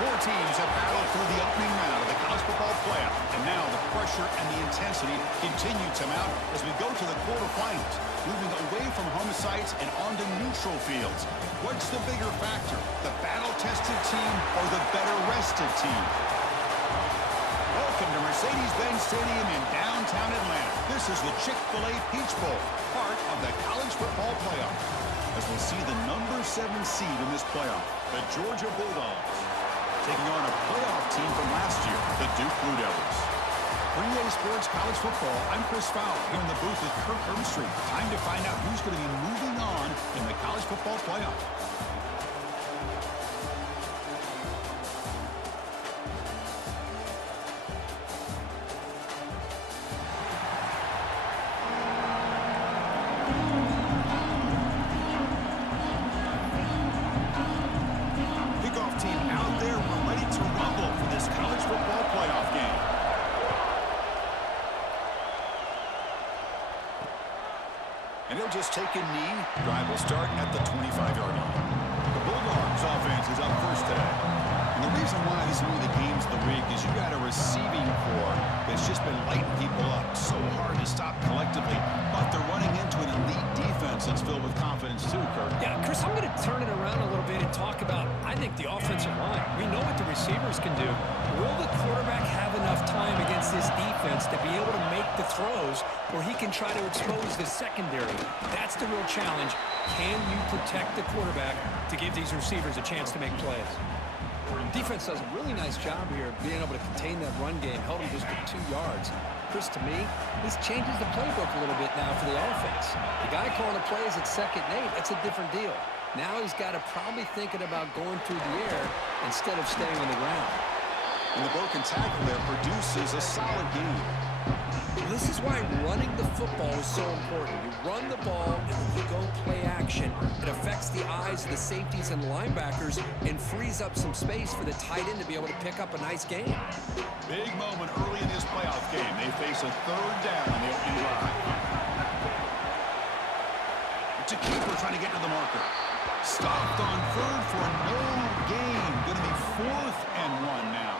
Four teams have battled through the opening round of the college football playoff, and now the pressure and the intensity continue to mount as we go to the quarterfinals, moving away from home sites and onto neutral fields. What's the bigger factor, the battle-tested team or the better-rested team? Welcome to Mercedes-Benz Stadium in downtown Atlanta. This is the Chick-fil-A Peach Bowl, part of the college football playoff. As we'll see the number 7 seed in this playoff, the Georgia Bulldogs, taking on a playoff team from last year, the Duke Blue Devils. For EA Sports College Football, I'm Chris Fowler here in the booth with Kirk Herbstreit. Time to find out who's going to be moving on in the college football playoff. And he'll just take a knee. Drive will start at the 25-yard line. The Bulldogs offense is up first today. And the reason why this is one of the games of the week is you got a receiving core that's just been lighting people up. So hard to stop collectively. But they're running into an elite defense that's filled with confidence too, Kirk. Yeah, Chris, I'm going to turn it around a little bit and talk about, I think, the offensive line. We know what the receivers can do. Will the quarterback have enough time against this defense to be able to make the throws where he can try to expose the secondary? That's the real challenge. Can you protect the quarterback to give these receivers a chance to make plays? Defense does a really nice job here of being able to contain that run game, held him just to 2 yards. Chris, to me, this changes the playbook a little bit now for the offense. The guy calling the plays at 2nd and 8, that's a different deal. Now he's got to probably thinking about going through the air instead of staying on the ground. And the broken tackle there produces a solid game. This is why running the football is so important. You run the ball and then you go play action. It affects the eyes of the safeties and linebackers and frees up some space for the tight end to be able to pick up a nice game. Big moment early in this playoff game. They face a 3rd down on the opening drive. It's a keeper trying to get to the marker. Stopped on 3rd for no gain. Going to be 4th and 1 now.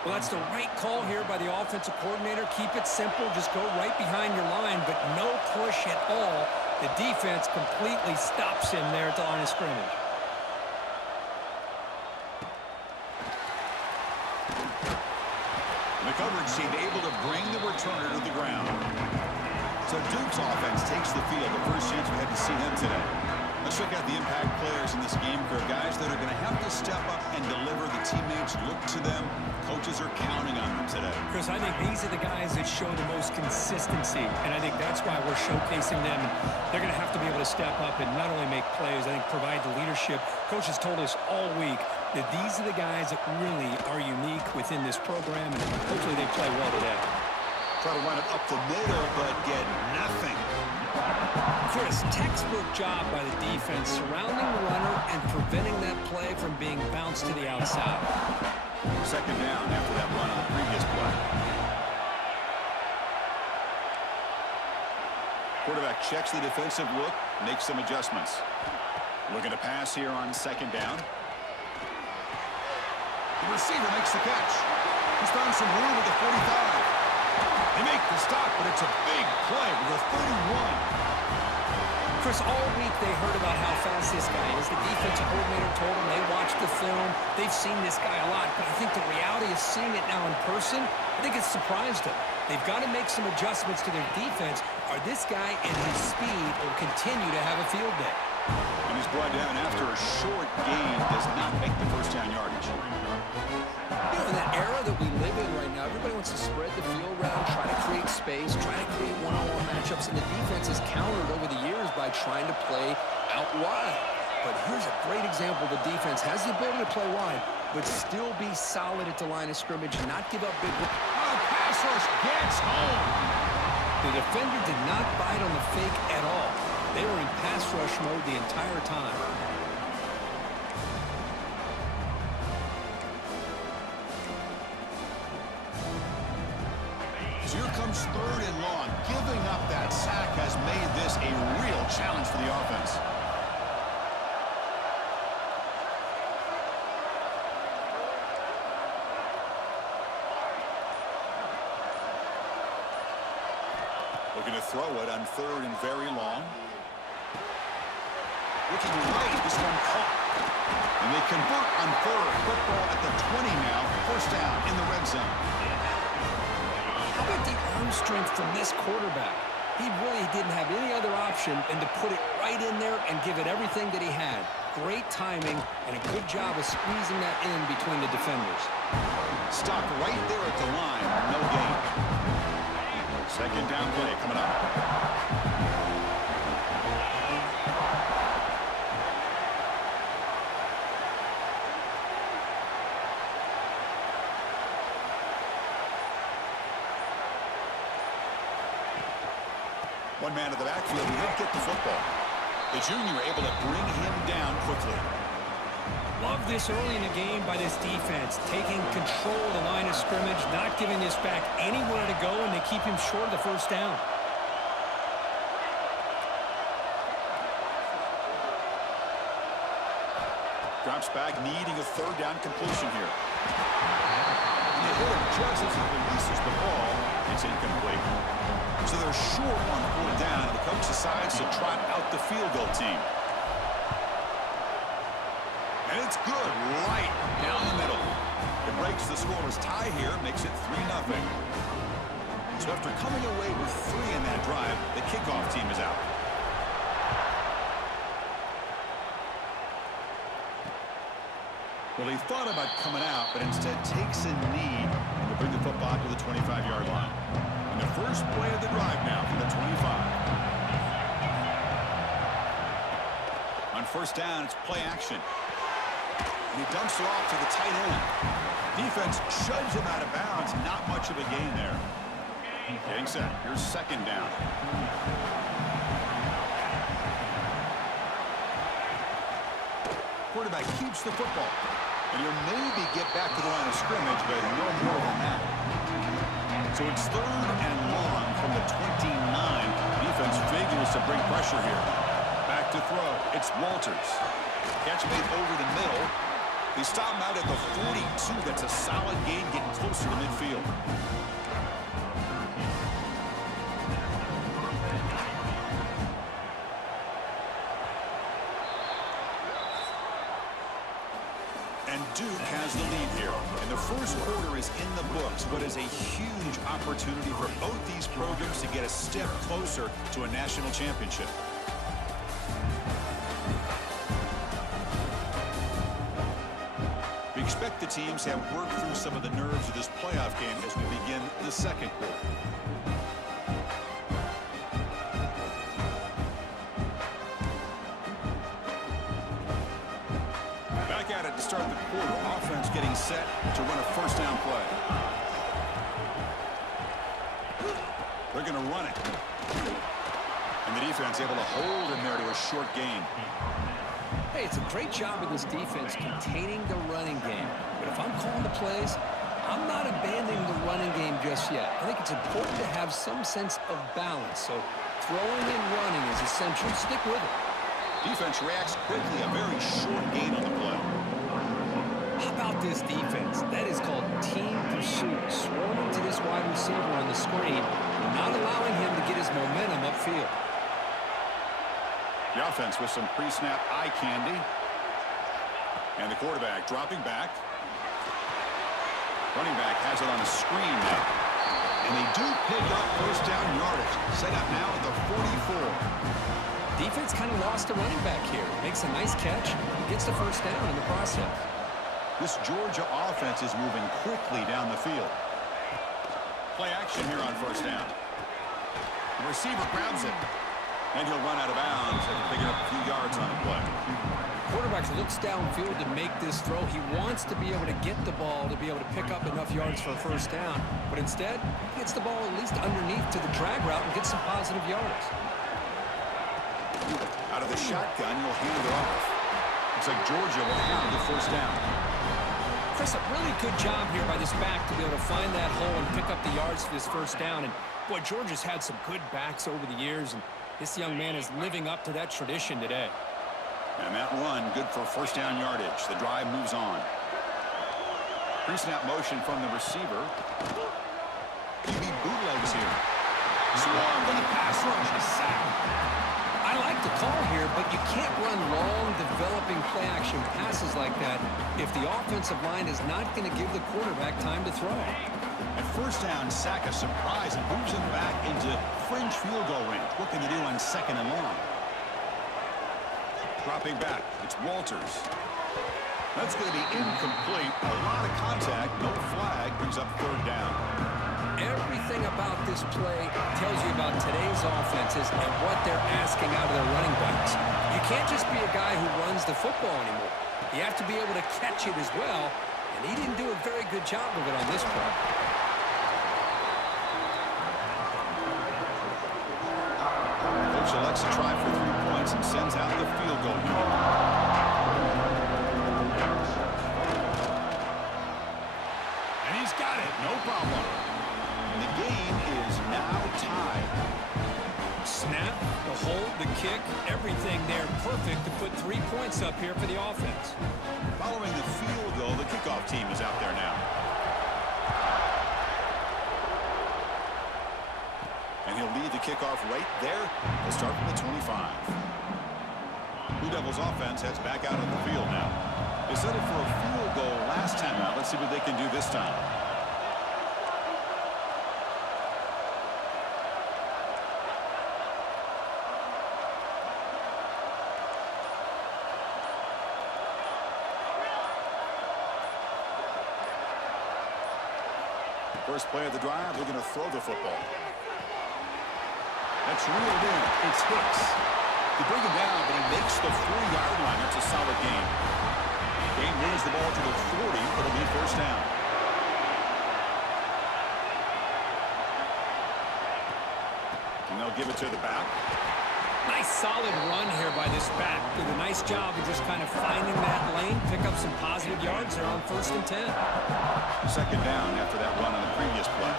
Well, that's the right call here by the offensive coordinator. Keep it simple. Just go right behind your line, but no push at all. The defense completely stops him there at the line of scrimmage. The coverage seemed able to bring the returner to the ground. So Duke's offense takes the field. The first chance we had to see them today. Let's check out the impact players in this game, Kirk. Guys that are going to have to step up and deliver. The teammates look to them. Coaches are counting on them today. Chris, I think these are the guys that show the most consistency, and I think that's why we're showcasing them. They're going to have to be able to step up and not only make plays, I think provide the leadership. Coaches told us all week that these are the guys that really are unique within this program, and hopefully they play well today. Try to run it up the middle, but get nothing. Chris, textbook job by the defense surrounding the runner and preventing that play from being bounced to the outside. 2nd down after that run on the previous play. Quarterback checks the defensive look, makes some adjustments. Looking to pass here on 2nd down. The receiver makes the catch. He's found some room at the 45. They make the stop, but it's a big play with a 31. Chris, all week they heard about how fast this guy is. The defensive coordinator told them they watched the film. They've seen this guy a lot, but I think the reality of seeing it now in person, I think it's surprised them. They've got to make some adjustments to their defense, or this guy and his speed will continue to have a field day. And he's brought down after a short gain, does not make the first down yardage. You know, in that era that we live in right now, everybody wants to spread the field around, try to create space, try to create one-on-one matchups, and the defense has countered over the years by trying to play out wide. But here's a great example. The defense has the ability to play wide, but still be solid at the line of scrimmage and not give up big... Oh, pass rush gets home. The defender did not bite on the fake at all. They were in pass rush mode the entire time. So here comes 3rd and long. Giving up that sack has made this a real challenge for the offense. Looking to throw it on 3rd and very long. Looking right, this one caught. And they convert on 3rd. Football at the 20 now. First down in the red zone. How about the arm strength from this quarterback? He really didn't have any other option than to put it right in there and give it everything that he had. Great timing and a good job of squeezing that in between the defenders. Stopped right there at the line. No gain. Second down play coming up. One man to the backfield, he didn't get the football. The junior able to bring him down quickly. Love this early in the game by this defense, taking control of the line of scrimmage, not giving this back anywhere to go, and they keep him short of the first down. Drops back, needing a 3rd down completion here. And they hit him just as he releases the ball. It's incomplete. So they're short on 4th down, and the coach decides to trot out the field goal team. And it's good, right down the middle. It breaks the scoreless tie here, makes it 3-0. So after coming away with 3 in that drive, the kickoff team is out. Well, he thought about coming out, but instead takes a knee and will bring the football to the 25-yard line. And the first play of the drive now from the 25. On first down, it's play action. And he dumps it off to the tight end. Defense shoves him out of bounds. Not much of a gain there. Getting set. Here's second down. Quarterback keeps the football. And he'll maybe get back to the line of scrimmage, but no more than that. So it's 3rd and long from the 29. Defense figures to bring pressure here. Back to throw. It's Walters. Catch made over the middle. They stop him out at the 42. That's a solid gain, getting closer to midfield. And Duke has the lead here. And the first quarter is in the books. What is a huge opportunity for both these programs to get a step closer to a national championship. We expect the teams to have worked through some of the nerves of this playoff game as we begin the second quarter. Back at it to start the quarter. Offense getting set to run a first down play. They're going to run it. And the defense able to hold him there to a short gain. Hey, it's a great job of this defense containing the running game. But if I'm calling the plays, I'm not abandoning the running game just yet. I think it's important to have some sense of balance. So throwing and running is essential. Stick with it. Defense reacts quickly. A very short gain on the play. How about this defense? That is called team pursuit. Swarming to this wide receiver on the screen, not allowing him to get his momentum upfield. The offense with some pre-snap eye candy. And the quarterback dropping back. Running back has it on a screen now. And they do pick up first down yardage. Set up now at the 44. Defense kind of lost a running back here. Makes a nice catch. Gets the first down in the process. This Georgia offense is moving quickly down the field. Play action here on first down. The receiver grabs it. And he'll run out of bounds after picking up a few yards on the play. Quarterback looks downfield to make this throw. He wants to be able to get the ball to be able to pick up enough yards for a first down. But instead, he gets the ball at least underneath to the drag route and gets some positive yards. Out of the shotgun, he'll hand it off. Looks like Georgia will have the first down. Chris, a really good job here by this back to be able to find that hole and pick up the yards for this first down. And, boy, Georgia's had some good backs over the years, and this young man is living up to that tradition today. And that run, good for first down yardage. The drive moves on. Pre-snap motion from the receiver. QB bootlegs here. Swarmed in the pass rush. A sack. I like the call here, but you can't run long, developing play-action passes like that if the offensive line is not going to give the quarterback time to throw. At first down, sack a surprise and moves him back into fringe field goal range. What can you do on 2nd and long? Dropping back, it's Walters. That's going to be incomplete. A lot of contact, no flag, brings up 3rd down. Everything about this play tells you about today's offenses and what they're asking out of their running backs. You can't just be a guy who runs the football anymore. You have to be able to catch it as well, and he didn't do a very good job of it on this play. Coach elects to try for 3 points and sends out the field goal unit. And he's got it, no problem. The game is now tied. Snap, the hold, the kick, everything there perfect to put 3 points up here for the offense. Following the field goal, the kickoff team is out there now. And he'll lead the kickoff right there. They'll start from the 25. Blue Devils offense heads back out on the field now. They settled for a field goal last time out. Let's see what they can do this time. First play of the drive, they're going to throw the football. That's reeled in. It's Hicks. They bring him down, but he makes the 4-yard line. That's a solid gain. Gain moves the ball to the 40. It'll be 1st down. And they'll give it to the back. Nice solid run here by this back. Did a nice job of just kind of finding that lane, pick up some positive yards there on 1st and 10. 2nd down after that run on the previous play.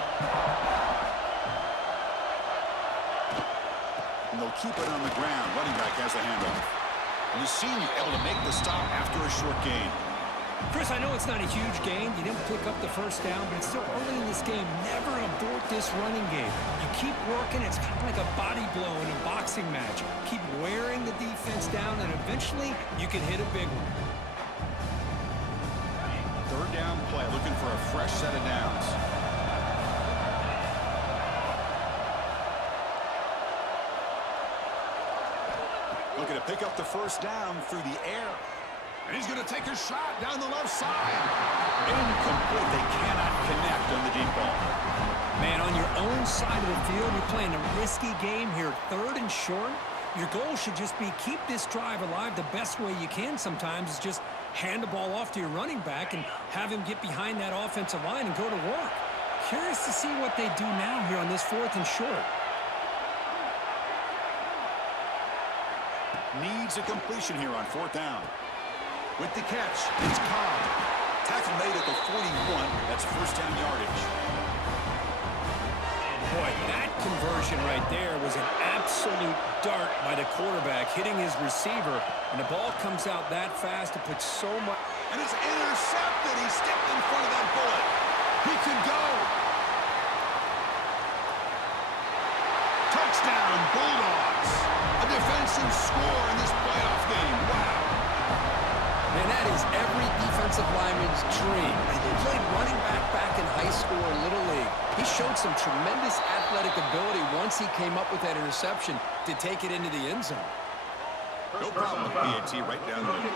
And they'll keep it on the ground. Running back has the handoff. And the senior able to make the stop after a short gain. Chris, I know it's not a huge gain. You didn't pick up the 1st down, but it's still early in this game. Never abort this running game. You keep working. It's kind of like a body blow in a boxing match. Keep wearing the defense down, and eventually you can hit a big one. 3rd down play, looking for a fresh set of downs. Looking to pick up the 1st down through the air. And he's going to take a shot down the left side. Incomplete. They cannot connect on the deep ball. Man, on your own side of the field, you're playing a risky game here. 3rd and short. Your goal should just be keep this drive alive the best way you can sometimes is just hand the ball off to your running back and have him get behind that offensive line and go to work. Curious to see what they do now here on this 4th and short. Needs a completion here on 4th down. With the catch, it's Cobb. Tackle made at the 41. That's 1st down yardage. Boy, that conversion right there was an absolute dart by the quarterback, hitting his receiver, and the ball comes out that fast to put so much. And it's intercepted. He stepped in front of that bullet. He can go. Touchdown, Bulldogs. A defensive score in this playoff game. Wow. Man, that is every defensive lineman's dream. He played running back in high school or Little League. He showed some tremendous athletic ability once he came up with that interception to take it into the end zone. No problem with PAT right down the middle.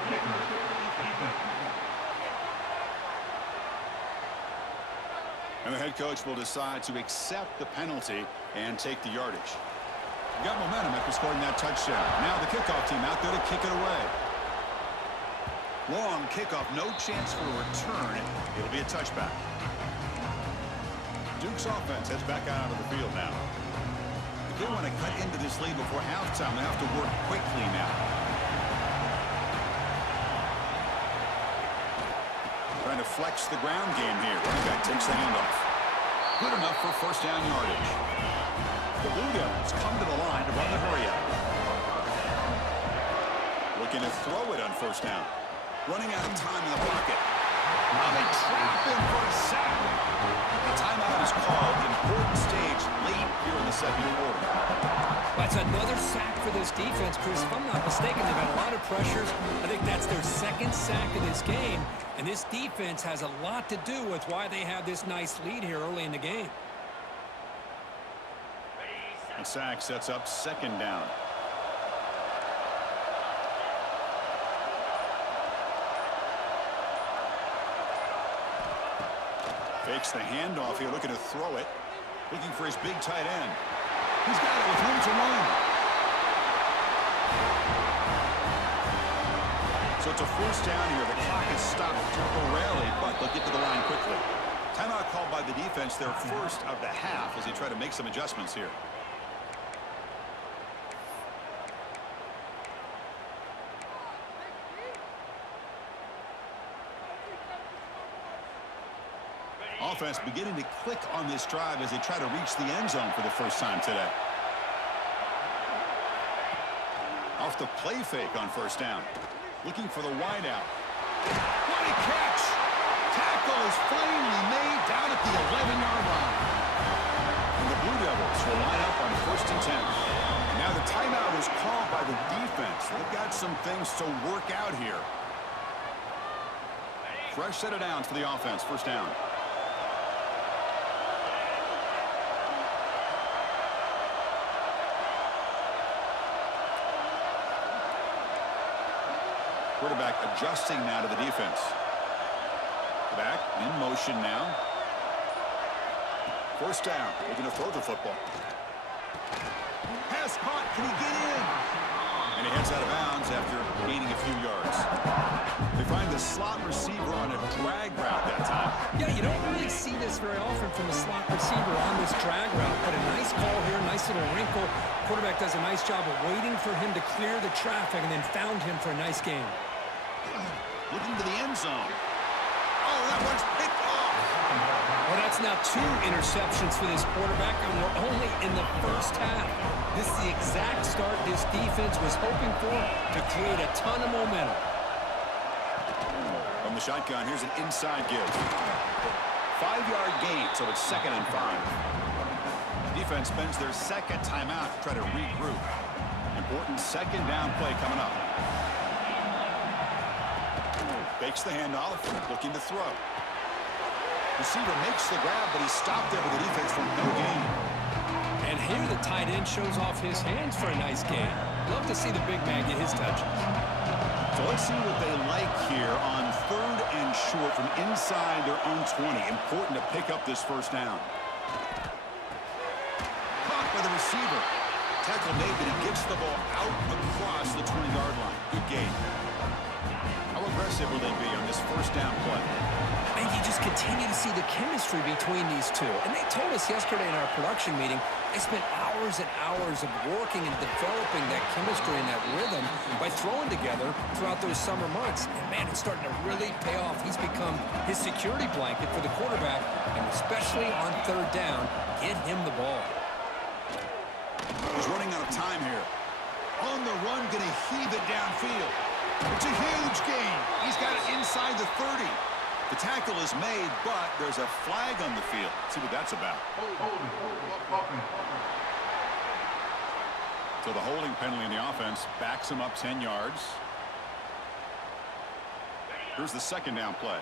And the head coach will decide to accept the penalty and take the yardage. Got momentum after scoring that touchdown. Now the kickoff team out there to kick it away. Long kickoff, no chance for a return. It'll be a touchback. Duke's offense heads back out of the field now. If they want to cut into this lead before halftime, they have to work quickly now. Trying to flex the ground game here. Running back takes the handoff. Good enough for 1st down yardage. The Blue Devils come to the line to run the hurry up. Looking to throw it on 1st down. Running out of time in the pocket. Now they trap him for a sack. The timeout is called in important stage late here in the second quarter. That's another sack for this defense, Chris. If I'm not mistaken, they've had a lot of pressures. I think that's their second sack of this game. And this defense has a lot to do with why they have this nice lead here early in the game. The sack sets up second down. Fakes the handoff here, looking to throw it. Looking for his big tight end. He's got it with room to run. So it's a first down here. The clock is stopped temporarily, but they'll get to the line quickly. Timeout called by the defense, their first of the half, as they try to make some adjustments here. Offense beginning to click on this drive as they try to reach the end zone for the first time today. Off the play fake on first down. Looking for the wideout. What a catch! Tackle is finally made down at the 11-yard line. And the Blue Devils will line up on first and 10. And now the timeout is called by the defense. They've got some things to work out here. Fresh set of downs for the offense. First down. Quarterback adjusting now to the defense. Back in motion now. First down. Looking to throw the football. Pass caught. Can he get in? And he heads out of bounds after gaining a few yards. They find the slot receiver on a drag route that time. Yeah, you don't really see this very often from a slot receiver on this drag route, but a nice call here, nice little wrinkle. Quarterback does a nice job of waiting for him to clear the traffic and then found him for a nice game. Looking to the end zone. Oh, that one's picked off. Well, that's now 2 interceptions for this quarterback, and we're only in the first half. This is the exact start this defense was hoping for to create a ton of momentum. From the shotgun, here's an inside give. 5-yard gain, so it's 2nd and 5. Defense spends their second timeout to try to regroup. Important second down play coming up. Fakes the handoff, looking to throw. Receiver makes the grab, but he's stopped there with the defense for no gain. And here the tight end shows off his hands for a nice gain. Love to see the big man get his touches. So let's see what they like here on 3rd and short from inside their own 20. Important to pick up this first down. Caught by the receiver. Tackle made, but he gets the ball out across the 20-yard line. Good gain. How aggressive will they be on this first down play? And you just continue to see the chemistry between these two. And they told us yesterday in our production meeting, they spent hours and hours of working and developing that chemistry and that rhythm by throwing together throughout those summer months. And man, it's starting to really pay off. He's become his security blanket for the quarterback, and especially on 3rd down, get him the ball. He's running out of time here. On the run, going to heave it downfield. It's a huge gain. He's got it inside the 30. The tackle is made, but there's a flag on the field. Let's see what that's about. So the holding penalty in the offense backs him up 10 yards. Here's the second down play.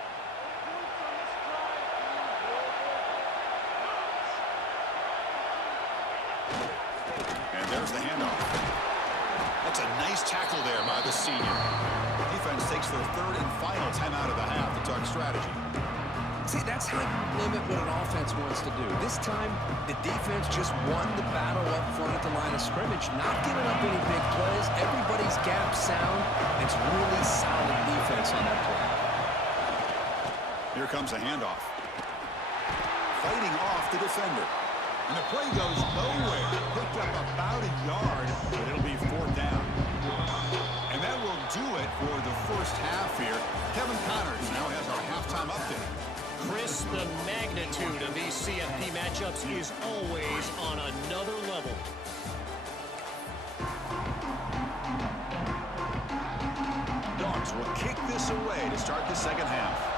And there's the handoff. That's a nice tackle there by the senior. The defense takes their 3rd and final timeout of the half to talk strategy. See, that's how you limit what an offense wants to do. This time, the defense just won the battle up front at the line of scrimmage, not giving up any big plays. Everybody's gap sound. It's really solid defense on that play. Here comes a handoff. Fighting off the defender. And the play goes nowhere. Picked up about a yard, but it'll be 4th down. And that will do it for the first half here. Kevin Connors now has our halftime update. Chris, the magnitude of these CFP matchups is always on another level. Dogs will kick this away to start the second half.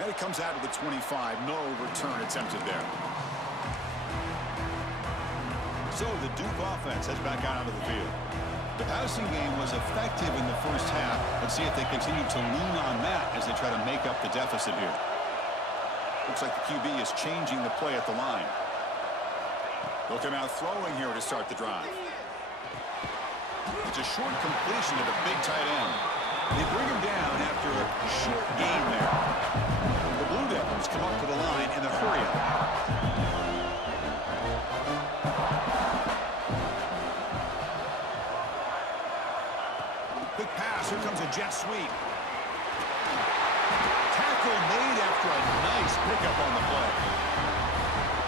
And it comes out to the 25. No return attempted there. So the Duke offense heads back out onto the field. The passing game was effective in the first half. Let's see if they continue to lean on that as they try to make up the deficit here. Looks like the QB is changing the play at the line. Looking out throwing here to start the drive. It's a short completion to the big tight end. They bring him down after a short gain there. The Blue Devils come up to the line in the hurry-up. Quick pass. Here comes a jet sweep. Tackle made after a nice pickup on the play.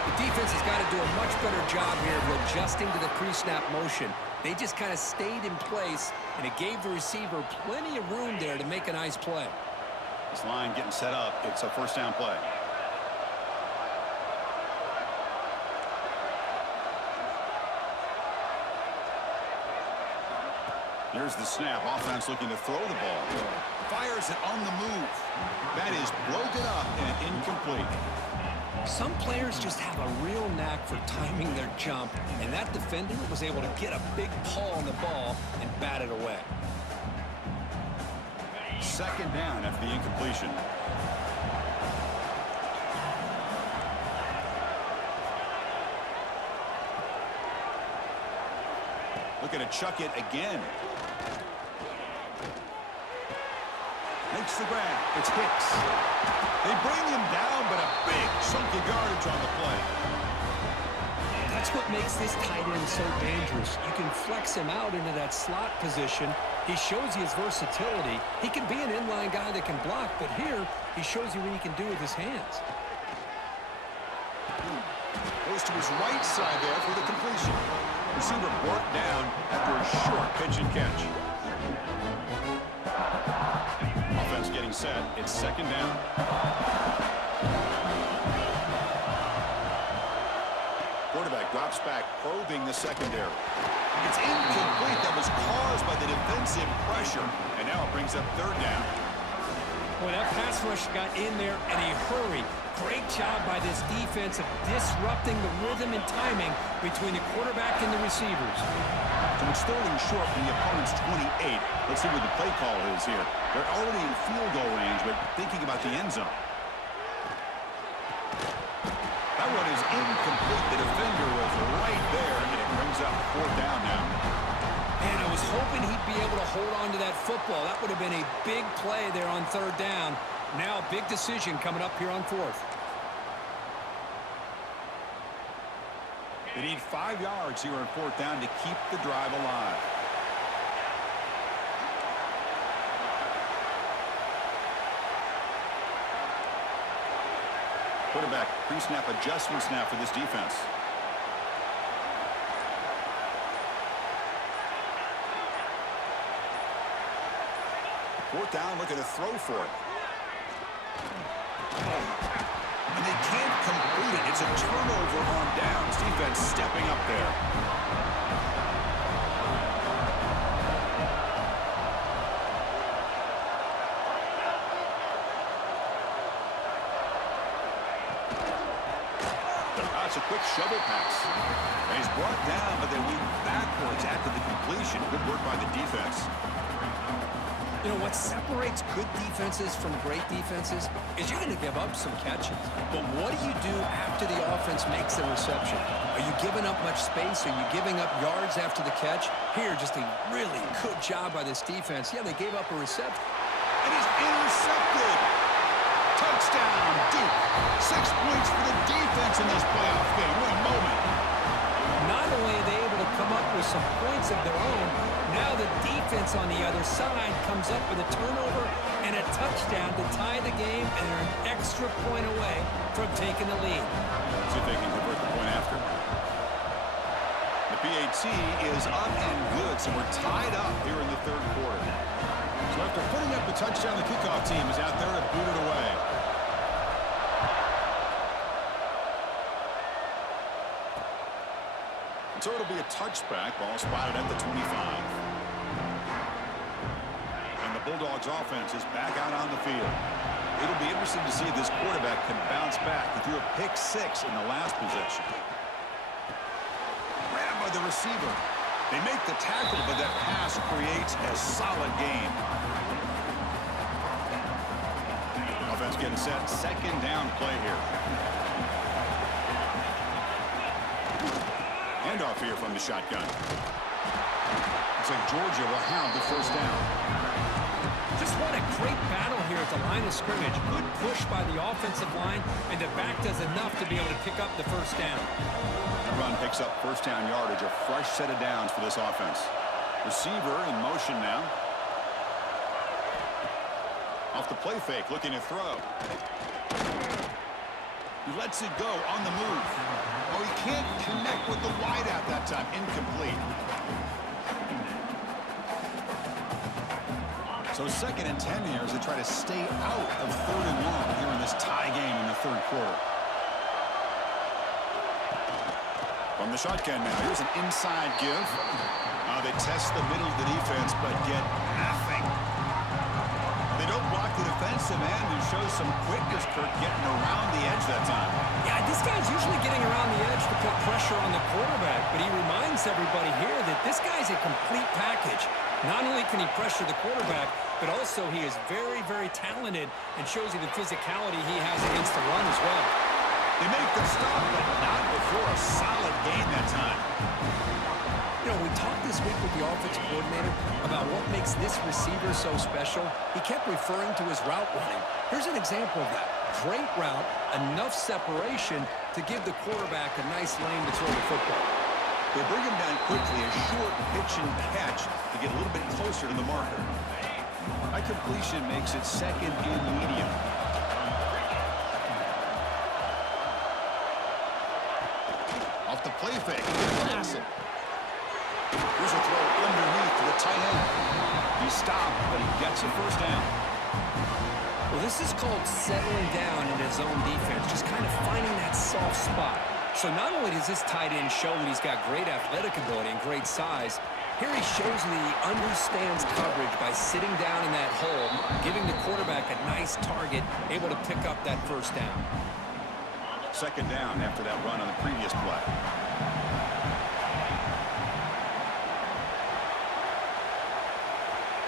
The defense has got to do a much better job here of adjusting to the pre-snap motion. They just kind of stayed in place, and it gave the receiver plenty of room there to make a nice play. This line getting set up. It's a first down play. Here's the snap. Offense looking to throw the ball. Fires it on the move. That is broken up and incomplete. Some players just have a real knack for timing their jump, and that defender was able to get a big paw on the ball and bat it away. Second down after the incompletion. Looking to chuck it again. Makes the grab. It's Hicks. They bring him down, but a big chunk of yardage on the play. That's what makes this tight end so dangerous. You can flex him out into that slot position. He shows you his versatility. He can be an inline guy that can block, but here he shows you what he can do with his hands. Goes to his right side there for the completion. Receiver brought down after a short pitch and catch. Offense getting set. It's second down. Quarterback drops back, probing the secondary. It's incomplete. That was caused by the defensive pressure. And now it brings up third down. Boy, that pass rush got in there in a hurry. Great job by this defense of disrupting the rhythm and timing between the quarterback and the receivers. So it's third and short from the opponent's 28. Let's see what the play call is here. They're already in field goal range, but thinking about the end zone. That one is incomplete. The defender was right there, and it brings up fourth down now. And I was hoping he'd be able to hold on to that football. That would have been a big play there on third down. Now a big decision coming up here on fourth. They need 5 yards here on fourth down to keep the drive alive. Quarterback pre-snap adjustment snap for this defense. Fourth down, looking to throw for it. And they can't complete it. It's a turnover on downs. Defense stepping up there. That's a quick shovel pass. And he's brought down, but they lead backwards after the completion. Good work by the defense. You know, what separates good defenses from great defenses is you're going to give up some catches. But what do you do after the offense makes the reception? Are you giving up much space? Are you giving up yards after the catch? Here, just a really good job by this defense. Yeah, they gave up a reception. And he's intercepted. Touchdown, Duke. 6 points for the defense in this playoff game. What a moment. Not only are they able to come up with some points of their own, now the defense on the other side comes up with a turnover and a touchdown to tie the game, and they're an extra point away from taking the lead. See if they can convert the point after. The PAT is up and good, so we're tied up here in the third quarter. So after putting up the touchdown, the kickoff team is out there to boot it away. So it'll be a touchback. Ball spotted at the 25. And the Bulldogs Bulldogs offense is back out on the field. It'll be interesting to see if this quarterback can bounce back. He threw a pick 6 in the last possession. Grabbed by the receiver. They make the tackle, but that pass creates a solid gain. Offense getting set. Second down play here. Handoff here from the shotgun. Looks like Georgia will have the first down. Just what a great battle here at the line of scrimmage. Good push by the offensive line, and the back does enough to be able to pick up the first down. The run picks up first down yardage, a fresh set of downs for this offense. Receiver in motion now. Off the play fake, looking to throw. He lets it go on the move. Oh, he can't connect with the wideout that time. Incomplete. So 2nd and 10 here as they try to stay out of 3rd and long here in this tie game in the 3rd quarter. From the shotgun now, here's an inside give. They test the middle of the defense, but get nothing. They don't block the defensive end and show some quickness, Kirk, getting around the edge that time. Yeah, this guy's usually getting around the edge to put pressure on the quarterback, but he reminds everybody here that this guy's a complete package. Not only can he pressure the quarterback, but also he is very, very talented and shows you the physicality he has against the run as well. They make the stop, but not before a solid gain that time. You know, we talked this week with the offensive coordinator about what makes this receiver so special. He kept referring to his route running. Here's an example of that. Great route, enough separation to give the quarterback a nice lane to throw the football. They bring him down quickly, a short pitch and catch to get a little bit closer to the marker. High completion makes it 2nd and medium. Off the play fake, pass it. Here's a throw underneath to the tight end. He stopped, but he gets a first down. Well, this is called settling down in his own defense, just kind of finding that soft spot. So not only does this tight end show that he's got great athletic ability and great size, here he shows that he understands coverage by sitting down in that hole, giving the quarterback a nice target, able to pick up that first down. 2nd down after that run on the previous play.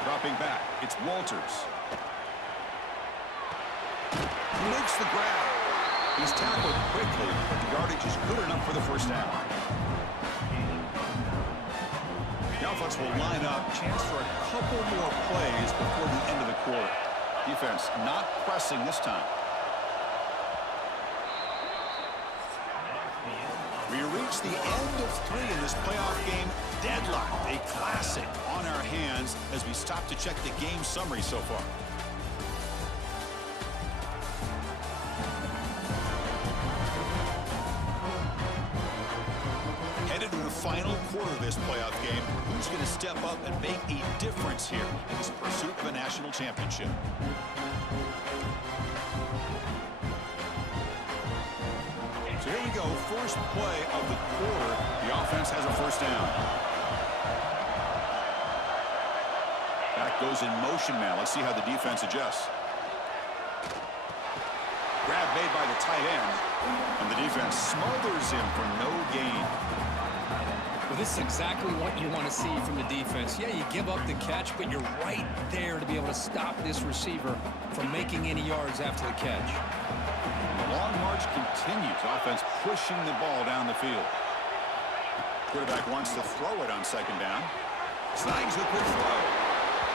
Dropping back, it's Walters. He makes the grab. He's tackled quickly, but the yardage is good enough for the first down. The offense will line up, chance for a couple more plays before the end of the quarter. Defense not pressing this time. We reach the end of 3 in this playoff game. Deadlocked, a classic on our hands as we stop to check the game summary so far. Headed to the final quarter of this playoff game, who's going to step up and make a difference here in this pursuit of a national championship? So here we go, first play of the quarter. The offense has a first down. Back goes in motion now. Let's see how the defense adjusts. Grab made by the tight end, and the defense smothers him for no gain. Well, this is exactly what you want to see from the defense. Yeah, you give up the catch, but you're right there to be able to stop this receiver from making any yards after the catch. The long march continues. Offense pushing the ball down the field. Quarterback wants to throw it on 2nd down. Snags a quick throw.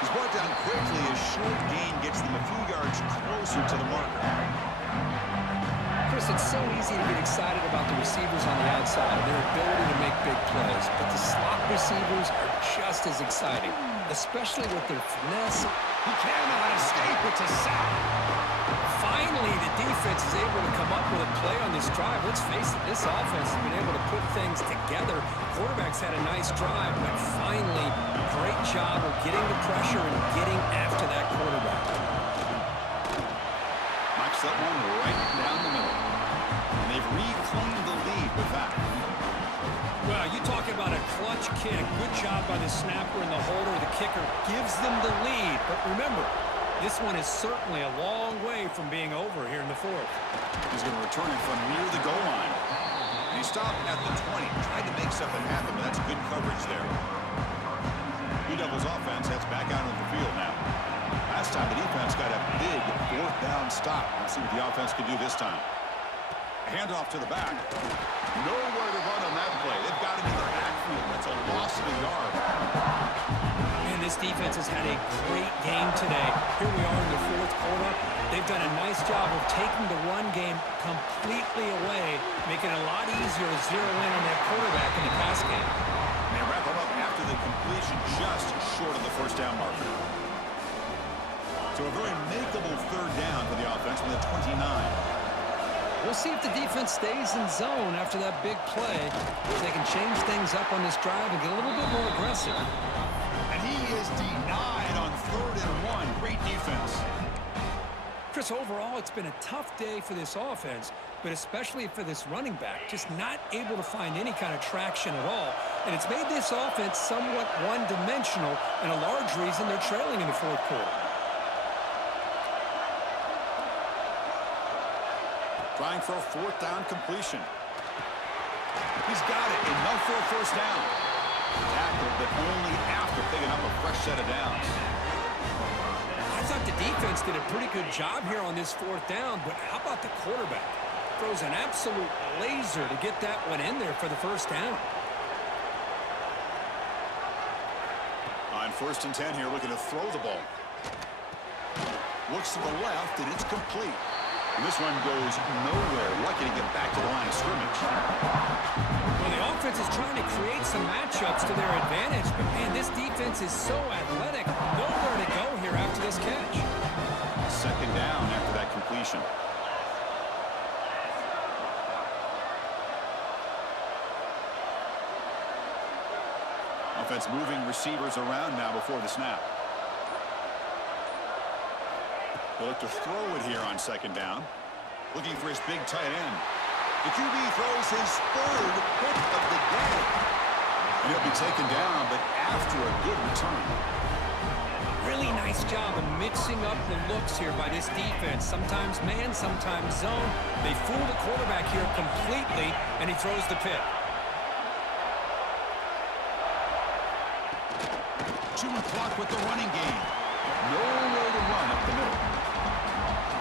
He's brought down quickly. A short gain gets them a few yards closer to the marker. Chris, it's so easy to get excited about the receivers on the outside, their ability to make big plays, but the slot receivers are just as exciting, especially with their finesse. He cannot escape. It's a sack. Finally, the defense is able to come up with a play on this drive. Let's face it, this offense has been able to put things together. Quarterback's had a nice drive, but finally, great job of getting the pressure and getting after that quarterback. Knocks that one right down the middle. And they've reclaimed the lead with that. Well, you talking about a clutch kick. Good job by the snapper and the holder. The kicker gives them the lead. But remember, This one is certainly a long way from being over here in the fourth. He's going to return it from near the goal line. And he stopped at the 20. Tried to make something happen, but that's good coverage there. Blue Devils offense heads back out on the field now. Last time the defense got a big fourth down stop. Let's see what the offense can do this time. Handoff to the back. Nowhere to run on that play. They've got it in the backfield. That's a loss of a yard. Man, this defense has had a great game today. Here we are in the fourth quarter. They've done a nice job of taking the run game completely away, making it a lot easier to zero in on that quarterback in the pass game. And they wrap him up after the completion just short of the first down marker. So a very makeable third down for the offense with a 29. We'll see if the defense stays in zone after that big play. If they can change things up on this drive and get a little bit more aggressive. And he is denied on 3rd and 1. Great defense. Chris, overall, it's been a tough day for this offense, but especially for this running back, just not able to find any kind of traction at all. And it's made this offense somewhat one-dimensional, and a large reason they're trailing in the fourth quarter. Trying for a 4th down completion. He's got it. Enough for a first down. Tackled, but only after picking up a fresh set of downs. I thought the defense did a pretty good job here on this 4th down, but how about the quarterback? Throws an absolute laser to get that one in there for the first down. On 1st and 10 here, looking to throw the ball. Looks to the left, and it's complete. And this one goes nowhere. Lucky to get back to the line of scrimmage. Well, the offense is trying to create some matchups to their advantage, but man, this defense is so athletic. Nowhere to go here after this catch. 2nd down after that completion. Offense moving receivers around now before the snap. They'll look to throw it here on 2nd down. Looking for his big tight end. The QB throws his 3rd hit of the day. And he'll be taken down, but after a good return. Really nice job of mixing up the looks here by this defense. Sometimes man, sometimes zone. They fool the quarterback here completely, and he throws the pick. 2 o'clock with the running game. Nowhere to run up the middle.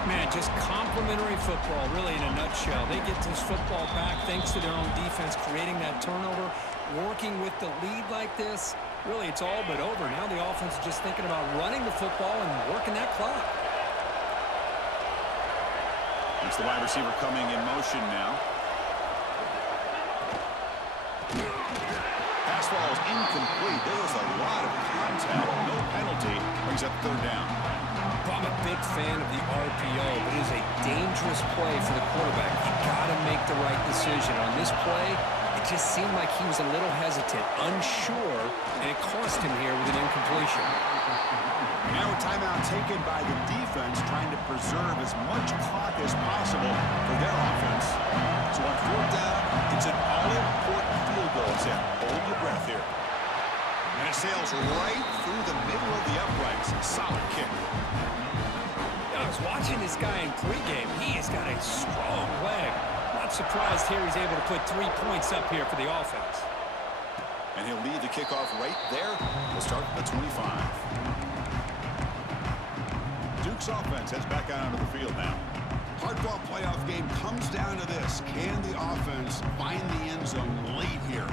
Man, just complimentary football, really, in a nutshell. They get this football back thanks to their own defense, creating that turnover, working with the lead like this. Really, it's all but over. Now the offense is just thinking about running the football and working that clock. It's the wide receiver coming in motion now. Pass ball is incomplete. There was a lot of contact. No penalty. Brings up 3rd down. I'm a big fan of the RPO, but it is a dangerous play for the quarterback. You got to make the right decision. On this play, it just seemed like he was a little hesitant, unsure, and it cost him here with an incompletion. Now a timeout taken by the defense, trying to preserve as much clock as possible for their offense. So on 4th down, it's an all-important field goal. It's hold your breath here. And it sails right through the middle of the uprights. Solid kick. I was watching this guy in pregame. He has got a strong leg. Not surprised here he's able to put 3 points up here for the offense. And he'll lead the kickoff right there. We'll start at the 25. Duke's offense heads back out onto the field now. Hardball playoff game comes down to this. Can the offense find the end zone late here?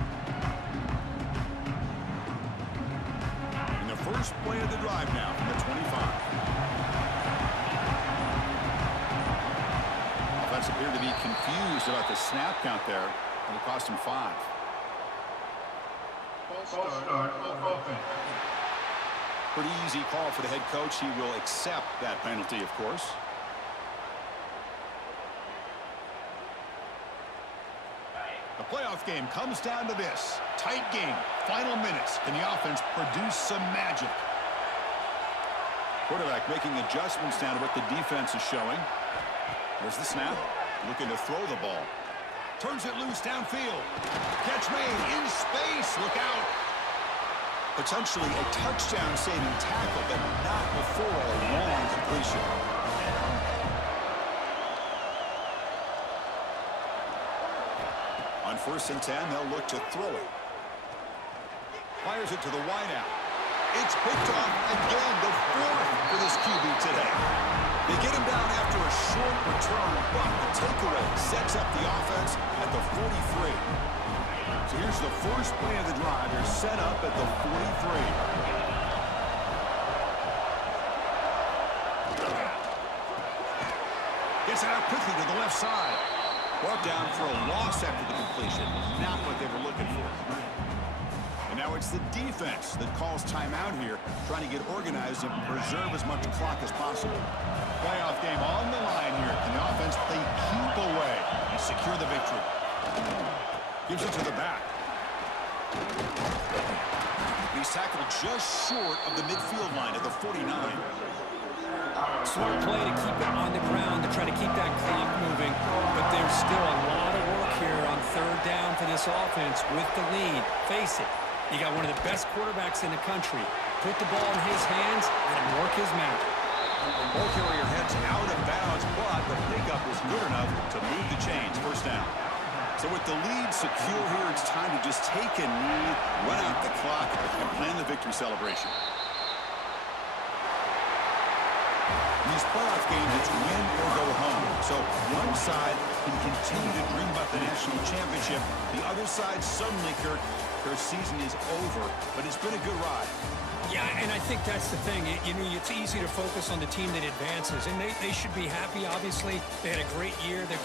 In the first play of the drive now from the 25. Offense appeared to be confused about the snap count there. It'll cost him 5. Pretty easy call for the head coach. He will accept that penalty, of course. The playoff game comes down to this. Tight game. Final minutes. Can the offense produce some magic? Quarterback making adjustments now to what the defense is showing. There's the snap. Looking to throw the ball. Turns it loose downfield. Catch made in space. Look out. Potentially a touchdown-saving tackle, but not before a long completion. On 1st and 10, they'll look to throw it. Fires it to the wideout. It's picked off again, the 4th for this QB today. They get him down after a short return, but the takeaway sets up the offense at the 43. So here's the first play of the drive. They're set up at the 43. Gets it out quickly to the left side. Brought down for a loss after the completion. Not what they were looking for. And now it's the defense that calls timeout here, trying to get organized and preserve as much clock as possible. Playoff game on the line here. Can the offense play keep away and secure the victory? Gives it to the back. He's tackled just short of the midfield line at the 49. Smart play to keep it on the ground to try to keep that clock moving. But there's still a lot of work here on 3rd down for this offense with the lead. Face it, you got one of the best quarterbacks in the country. Put the ball in his hands and work his magic. Ball carrier heads out of bounds, but the pickup was good enough to move the chains. 1st down. So with the lead secure here, it's time to just take a knee, run out the clock, and plan the victory celebration. In these playoff games, it's win or go home. So one side can continue to dream about the national championship. The other side, suddenly, Kirk, their season is over, but it's been a good ride. Yeah, and I think that's the thing. You know, it's easy to focus on the team that advances, and they should be happy, obviously. They had a great year. They're